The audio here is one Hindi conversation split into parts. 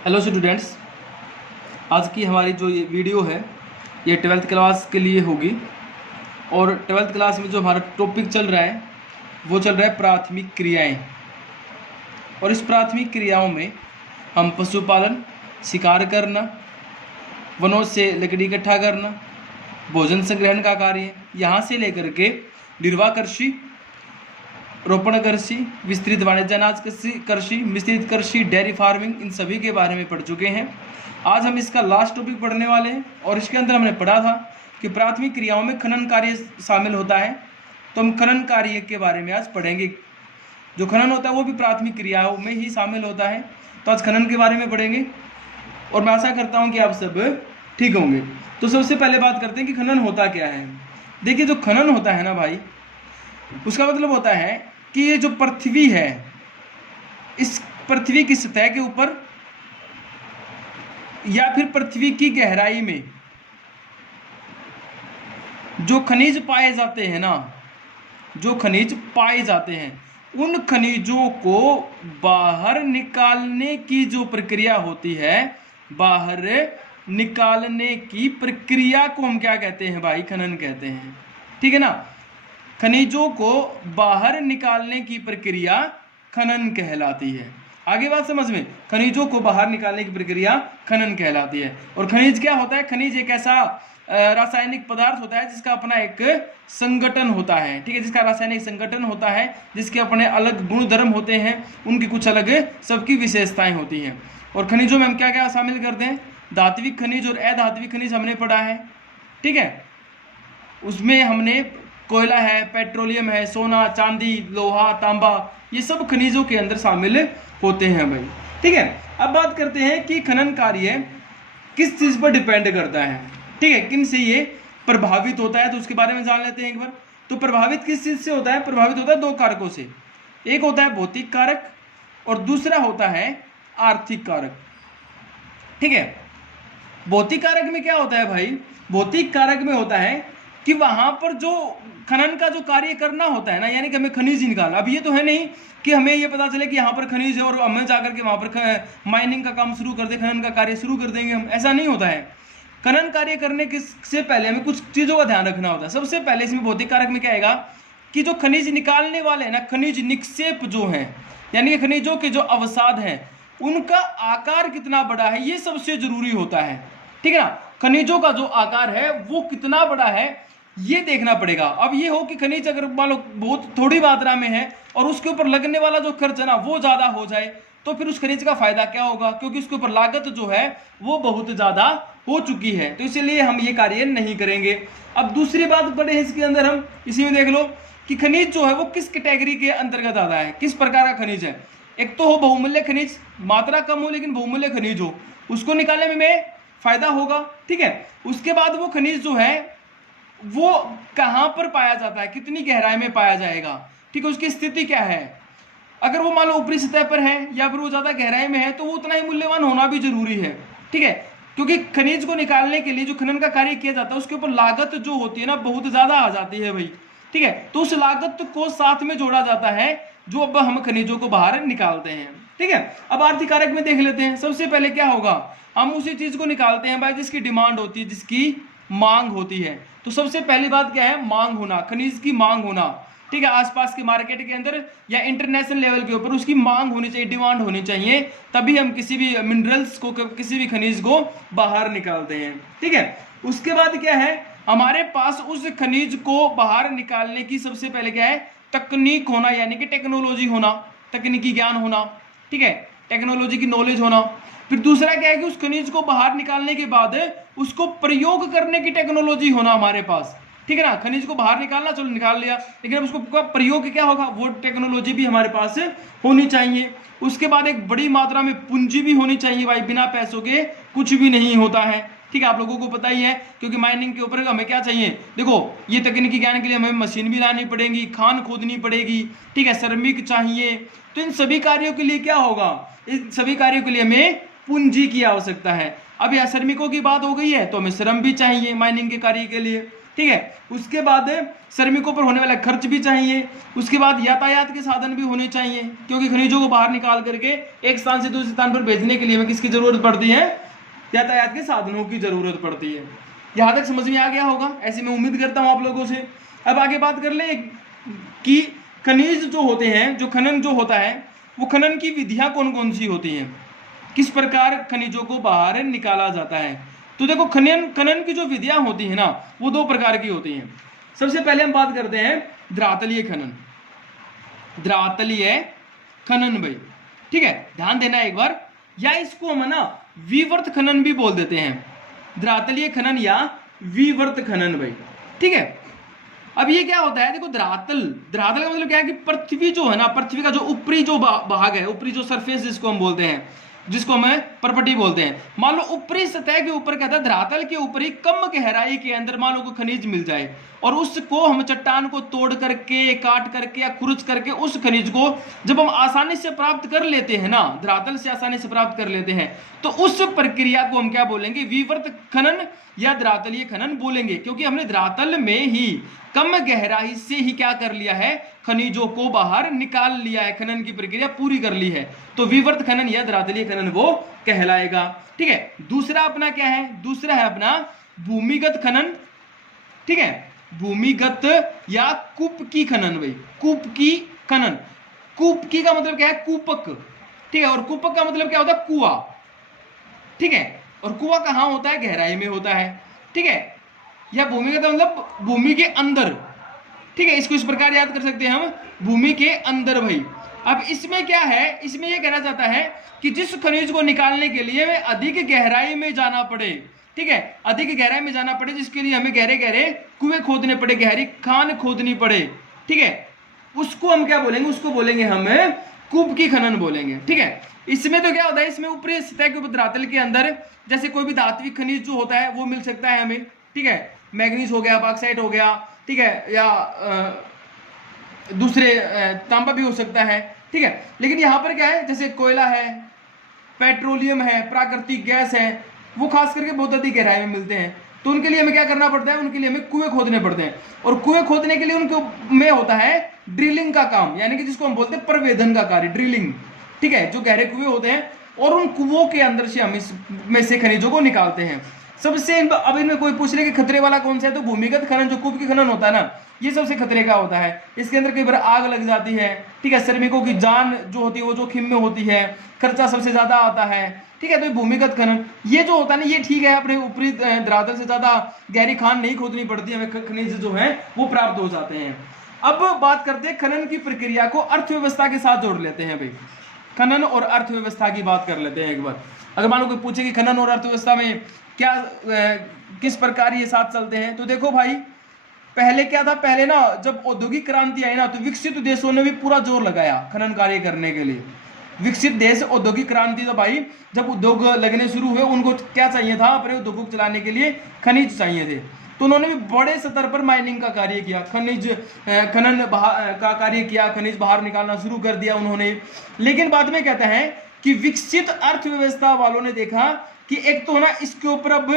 हेलो स्टूडेंट्स, आज की हमारी जो ये वीडियो है ये 12th क्लास के लिए होगी। और 12th क्लास में जो हमारा टॉपिक चल रहा है वो चल रहा है प्राथमिक क्रियाएं। और इस प्राथमिक क्रियाओं में हम पशुपालन, शिकार करना, वनों से लकड़ी इकट्ठा करना, भोजन संग्रहण का कार्य, यहाँ से लेकर के निर्वाह कृषि, रोपण कृषि, विस्तृत वाणिज्य अनाज कृषि, मिश्रित कृषि, डेयरी फार्मिंग, इन सभी के बारे में पढ़ चुके हैं। आज हम इसका लास्ट टॉपिक पढ़ने वाले हैं और इसके अंदर हमने पढ़ा था कि प्राथमिक क्रियाओं में खनन कार्य शामिल होता है। तो हम खनन कार्य के बारे में आज पढ़ेंगे। जो खनन होता है वो भी प्राथमिक क्रियाओं में ही शामिल होता है। तो आज खनन के बारे में पढ़ेंगे और मैं आशा करता हूँ कि आप सब ठीक होंगे। तो सबसे पहले बात करते हैं कि खनन होता क्या है। देखिए, जो खनन होता है ना भाई, उसका मतलब होता है कि ये जो पृथ्वी है, इस पृथ्वी की सतह के ऊपर या फिर पृथ्वी की गहराई में जो खनिज पाए जाते हैं ना, जो खनिज पाए जाते हैं, उन खनिजों को बाहर निकालने की जो प्रक्रिया होती है, बाहर निकालने की प्रक्रिया को हम क्या कहते हैं भाई? खनन कहते हैं। ठीक है ना। खनिजों को बाहर निकालने की प्रक्रिया खनन कहलाती है। आगे बात समझ में? खनिजों को बाहर निकालने की प्रक्रिया खनन कहलाती है। और खनिज क्या होता है? खनिज एक ऐसा रासायनिक पदार्थ होता है जिसका अपना एक संगठन होता है। ठीक है, जिसका रासायनिक संगठन होता है, जिसके अपने अलग गुण धर्म होते हैं, उनकी कुछ अलग सबकी विशेषताएं होती हैं। और खनिजों में हम क्या क्या शामिल करते हैं? धात्विक खनिज और अधात्विक खनिज हमने पढ़ा है। ठीक है, उसमें हमने कोयला है, पेट्रोलियम है, सोना, चांदी, लोहा, तांबा, ये सब खनिजों के अंदर शामिल होते हैं भाई। ठीक है, अब बात करते हैं कि खनन कार्य किस चीज पर डिपेंड करता है। ठीक है, किन से ये प्रभावित होता है, तो उसके बारे में जान लेते हैं एक बार। तो प्रभावित किस चीज से होता है? प्रभावित होता है दो कारकों से। एक होता है भौतिक कारक और दूसरा होता है आर्थिक कारक। ठीक है, भौतिक कारक में क्या होता है भाई? भौतिक कारक में होता है कि वहां पर जो खनन का जो कार्य करना होता है ना, यानी कि हमें खनिज निकालना। अब ये तो है नहीं कि हमें ये पता चले कि यहाँ पर खनिज है और हमें जाकर के वहां पर माइनिंग का काम शुरू कर दे, खनन का कार्य शुरू कर देंगे हम, ऐसा नहीं होता है। खनन कार्य करने से पहले हमें कुछ चीजों का ध्यान रखना होता है। सबसे पहले इसमें भौतिक कारक में क्या आएगा कि जो खनिज निकालने वाले हैं ना, खनिज निक्षेप जो है, यानी कि खनिजों के जो अवसाद हैं, उनका आकार कितना बड़ा है, ये सबसे जरूरी होता है। ठीक है ना। खनिजों का जो आकार है वो कितना बड़ा है, ये देखना पड़ेगा। अब ये हो कि खनिज अगर मान लो बहुत थोड़ी मात्रा में है और उसके ऊपर लगने वाला जो खर्च है ना वो ज्यादा हो जाए, तो फिर उस खनिज का फायदा क्या होगा? क्योंकि उसके ऊपर लागत जो है वो बहुत ज्यादा हो चुकी है, तो इसलिए हम ये कार्य नहीं करेंगे। अब दूसरी बात पढ़े इसके अंदर हम, इसी में देख लो कि खनिज जो है वो किस कैटेगरी के अंतर्गत आता है, किस प्रकार का खनिज है। एक तो हो बहुमूल्य खनिज, मात्रा कम हो लेकिन बहुमूल्य खनिज हो, उसको निकालने में फायदा होगा। ठीक है, उसके बाद वो खनिज जो है वो कहां पर पाया जाता है, कितनी गहराई में पाया जाएगा, ठीक है, उसकी स्थिति क्या है। अगर वो मान लो ऊपरी सतह पर है या फिर वो ज्यादा गहराई में है, तो वो उतना ही मूल्यवान होना भी जरूरी है। ठीक है, क्योंकि खनिज को निकालने के लिए जो खनन का कार्य किया जाता है उसके ऊपर लागत जो होती है ना बहुत ज्यादा आ जाती है भाई। ठीक है, तो उस लागत को साथ में जोड़ा जाता है जो अब हम खनिजों को बाहर निकालते हैं। ठीक है, अब आर्थिक कारक में देख लेते हैं। सबसे पहले क्या होगा, हम उसी चीज को निकालते हैं भाई जिसकी डिमांड होती है, जिसकी मांग होती है। तो सबसे पहली बात क्या है? मांग होना, खनिज की मांग होना। ठीक है, आसपास के मार्केट के अंदर या इंटरनेशनल लेवल के ऊपर उसकी मांग होनी चाहिए, डिमांड होनी चाहिए, तभी हम किसी भी मिनरल्स को, किसी भी खनिज को बाहर निकालते हैं। ठीक है, उसके बाद क्या है, हमारे पास उस खनिज को बाहर निकालने की सबसे पहले क्या है? तकनीक होना, यानी कि टेक्नोलॉजी होना, तकनीकी ज्ञान होना। ठीक है, टेक्नोलॉजी की नॉलेज होना। फिर दूसरा क्या है कि उस खनिज को बाहर निकालने के बाद उसको प्रयोग करने की टेक्नोलॉजी होना हमारे पास। ठीक है ना, खनिज को बाहर निकालना, चलो निकाल लिया, लेकिन अब उसको प्रयोग क्या होगा, वो टेक्नोलॉजी भी हमारे पास होनी चाहिए। उसके बाद एक बड़ी मात्रा में पूंजी भी होनी चाहिए भाई, बिना पैसों के कुछ भी नहीं होता है। ठीक है, आप लोगों को पता ही है, क्योंकि माइनिंग के ऊपर हमें क्या चाहिए, देखो ये तकनीकी ज्ञान के लिए हमें मशीन भी लानी पड़ेगी, खान खोदनी पड़ेगी। ठीक है, श्रमिक चाहिए, तो इन सभी कार्यों के लिए क्या होगा, इन सभी कार्यों के लिए हमें पूंजी की आवश्यकता है। अब यह श्रमिकों की बात हो गई है, तो हमें श्रम भी चाहिए माइनिंग के कार्य के लिए। ठीक है। उसके बाद श्रमिकों पर होने वाला खर्च भी चाहिए, उसके बाद यातायात के साधन भी होने चाहिए, क्योंकि खनिजों को बाहर निकाल करके एक स्थान से दूसरे स्थान पर भेजने के लिए हमें किसकी जरूरत पड़ती है, यातायात के साधनों की जरूरत पड़ती है। यहाँ तक समझ में आ गया होगा, ऐसे मैं उम्मीद करता हूँ आप लोगों से। अब आगे बात कर लें कि खनिज जो होते हैं, जो खनन जो होता है, वो खनन की विधियां कौन कौन सी होती हैं, किस प्रकार खनिजों को बाहर निकाला जाता है। तो देखो खनन की जो विधियां होती है ना, वो दो प्रकार की होती हैं। सबसे पहले हम बात करते हैं धरातलीय खनन, धरातलीय खनन भाई, ठीक है, ध्यान देना एक बार, या इसको हम ना विवर्त खनन भी बोल देते हैं, धरातलीय खनन या विवर्त खनन भाई, ठीक है। अब ये क्या होता है, देखो धरातल का मतलब क्या है कि पृथ्वी जो है ना, पृथ्वी का जो ऊपरी जो भाग है, ऊपरी जो सरफेस जिसको हम बोलते हैं, जिसको हमें पर्पटी बोलते हैं, मान लो ऊपरी सतह के ऊपर क्या था, धरातल के ऊपरी कम गहराई के अंदर मान लो कोई खनिज मिल जाए, और उसको हम चट्टान को तोड़ करके, काट करके या खुरच करके उस खनिज को जब हम आसानी से प्राप्त कर लेते हैं ना, धरातल से आसानी से प्राप्त कर लेते हैं, तो उस प्रक्रिया को हम क्या बोलेंगे, विवर्त खनन या धरातलीय खनन बोलेंगे, क्योंकि हमने धरातल में ही कम गहराई से ही क्या कर लिया है, खनिजों को बाहर निकाल लिया है, खनन की प्रक्रिया पूरी कर ली है, तो विवर्त खनन या धरातलीय खनन वो कहलाएगा, ठीक है। दूसरा अपना क्या है, दूसरा है अपना भूमिगत खनन, ठीक है, भूमिगत या कूपकी खनन भाई, कूपकी खनन, कूपकी का मतलब क्या है, कूपक, ठीक है, और कूपक का मतलब क्या होता है, कुआं, ठीक है, और कुआं कहां होता है, गहराई में होता है, ठीक है, या भूमिगत मतलब भूमि के अंदर, ठीक है, इसको इस प्रकार याद कर सकते हैं हम, भूमि के अंदर भाई। अब इसमें क्या है, इसमें यह कहना चाहता है कि जिस खनिज को निकालने के लिए हमें अधिक गहराई में जाना पड़े, ठीक है, अधिक गहराई में जाना पड़े, जिसके लिए हमें गहरे गहरे कुएं खोदने पड़े, गहरी खान खोदनी पड़े, ठीक है, उसको हम क्या बोलेंगे, उसको बोलेंगे हम कूपकी खनन बोलेंगे, ठीक है। इसमें तो क्या होता है, इसमें ऊपरी सतह के ऊपर धरातल के अंदर जैसे कोई भी धात्विक खनिज जो होता है वो मिल सकता है हमें, ठीक है, मैग्नीज हो गया, बॉक्साइट हो गया, ठीक है, या दूसरे तांबा भी हो सकता है, ठीक है। लेकिन यहाँ पर क्या है, जैसे कोयला है, पेट्रोलियम है, प्राकृतिक गैस है, वो खास करके बहुत अधिक गहराई में मिलते हैं, तो उनके लिए हमें क्या करना पड़ता है, उनके लिए हमें कुएं खोदने पड़ते हैं, और कुएं खोदने के लिए उनके में होता है ड्रिलिंग का काम, यानी कि जिसको हम बोलते हैं प्रवेदन का कार्य, ड्रिलिंग, ठीक है, जो गहरे कुएं होते हैं और उन कुओं के अंदर से हम इसमें से खनिजों को निकालते हैं। सबसे अब इनमें कोई पूछ ले कि खतरे वाला कौन सा है, तो भूमिगत खनन जो कूपकी खनन होता है ना, ये सबसे खतरे का होता है, इसके अंदर कई बार आग लग जाती है, ठीक है, श्रमिकों की जान जो होती है वो जोखिम में होती है, खर्चा सबसे ज्यादा आता है, ठीक है। तो भूमिगत खनन ये जो होता है ना, ये ठीक है, अपने ऊपरी धरातल से ज्यादा गहरी खान नहीं खोदनी पड़ती, हमें खनिज जो है वो प्राप्त हो जाते हैं। अब बात करते हैं खनन की प्रक्रिया को अर्थव्यवस्था के साथ जोड़ लेते हैं भाई, खनन और अर्थव्यवस्था की बात कर लेते हैं एक बार। अगर मान लो कोई पूछे कि खनन और अर्थव्यवस्था में क्या किस प्रकार ये साथ चलते हैं, तो देखो भाई, पहले क्या था, पहले ना जब औद्योगिक क्रांति आई ना, तो विकसित देशों ने भी पूरा जोर लगाया खनन कार्य करने के लिए। विकसित देश औद्योगिक क्रांति तो भाई जब उद्योग लगने शुरू हुए, उनको क्या चाहिए था, अपने उद्योगों को चलाने के लिए खनिज चाहिए थे, तो उन्होंने भी बड़े स्तर पर माइनिंग का कार्य किया, खनिज खनन का कार्य किया, खनिज बाहर निकालना शुरू कर दिया उन्होंने। लेकिन बाद में कहते हैं कि विकसित अर्थव्यवस्था वालों ने देखा कि एक तो ना इसके ऊपर अब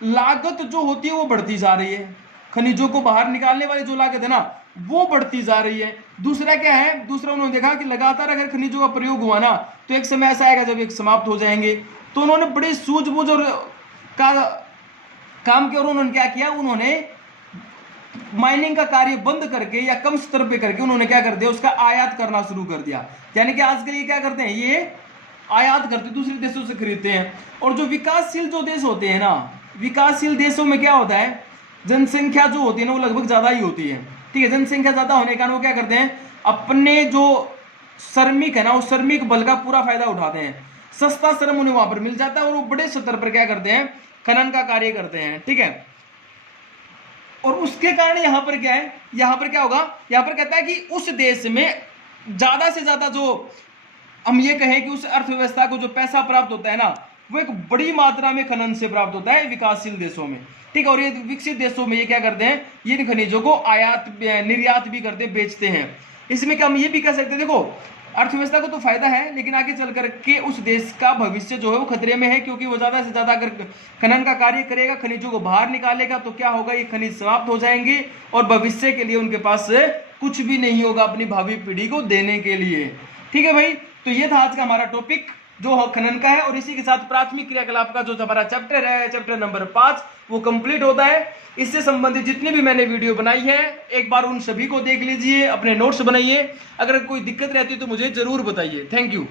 लागत जो होती है वो बढ़ती जा रही है, खनिजों को बाहर निकालने वाली जो लागत है ना वो बढ़ती जा रही है। दूसरा क्या है, दूसरा उन्होंने देखा कि लगातार अगर खनिजों का प्रयोग हुआ ना, तो एक समय ऐसा आएगा जब एक समाप्त हो जाएंगे, तो उन्होंने बड़े सूझबूझ और काम किया, और उन्होंने क्या किया, उन्होंने माइनिंग का कार्य बंद करके या कम स्तर पे करके उन्होंने क्या कर दिया, उसका आयात करना शुरू कर दिया। यानी कि आजकल ये क्या करते हैं, ये आयात करते दूसरे देशों से खरीदते हैं। और जो विकासशील जो देश होते हैं ना, विकासशील देशों में क्या होता है, जनसंख्या जो होती है ना वो लगभग ज्यादा ही होती है, ठीक है, जनसंख्या ज्यादा होने के कारण वो क्या करते हैं, अपने जो श्रमिक है ना, उस श्रमिक बल का पूरा फायदा उठाते हैं, सस्ता श्रम उन्हें वहां पर मिल जाता है, और वो बड़े स्तर पर क्या करते हैं, खनन का कार्य करते हैं, ठीक है। और उसके कारण यहाँ पर क्या है, यहाँ पर क्या होगा, यहाँ पर कहता है कि उस देश में ज्यादा से ज्यादा जो हम ये कहें कि उस अर्थव्यवस्था को जो पैसा प्राप्त होता है ना, वो एक बड़ी मात्रा में खनन से प्राप्त होता है विकासशील देशों में, ठीक है। और ये विकसित देशों में ये क्या करते हैं, ये खनिजों को आयात निर्यात भी करते हैं, बेचते हैं। इसमें क्या हम ये भी कह सकते हैं, देखो अर्थव्यवस्था को तो फायदा है, लेकिन आगे चल करके उस देश का भविष्य जो है वो खतरे में है, क्योंकि वो ज्यादा से ज्यादा अगर खनन का कार्य करेगा, खनिजों को बाहर निकालेगा, तो क्या होगा, ये खनिज समाप्त हो जाएंगे और भविष्य के लिए उनके पास कुछ भी नहीं होगा अपनी भावी पीढ़ी को देने के लिए। ठीक है भाई, तो ये था आज का हमारा टॉपिक जो खनन का है, और इसी के साथ प्राथमिक क्रियाकलाप का जो हमारा चैप्टर है, चैप्टर नंबर 5, वो कंप्लीट होता है। इससे संबंधित जितने भी मैंने वीडियो बनाई है एक बार उन सभी को देख लीजिए, अपने नोट्स बनाइए। अगर कोई दिक्कत रहती है तो मुझे जरूर बताइए। Thank you.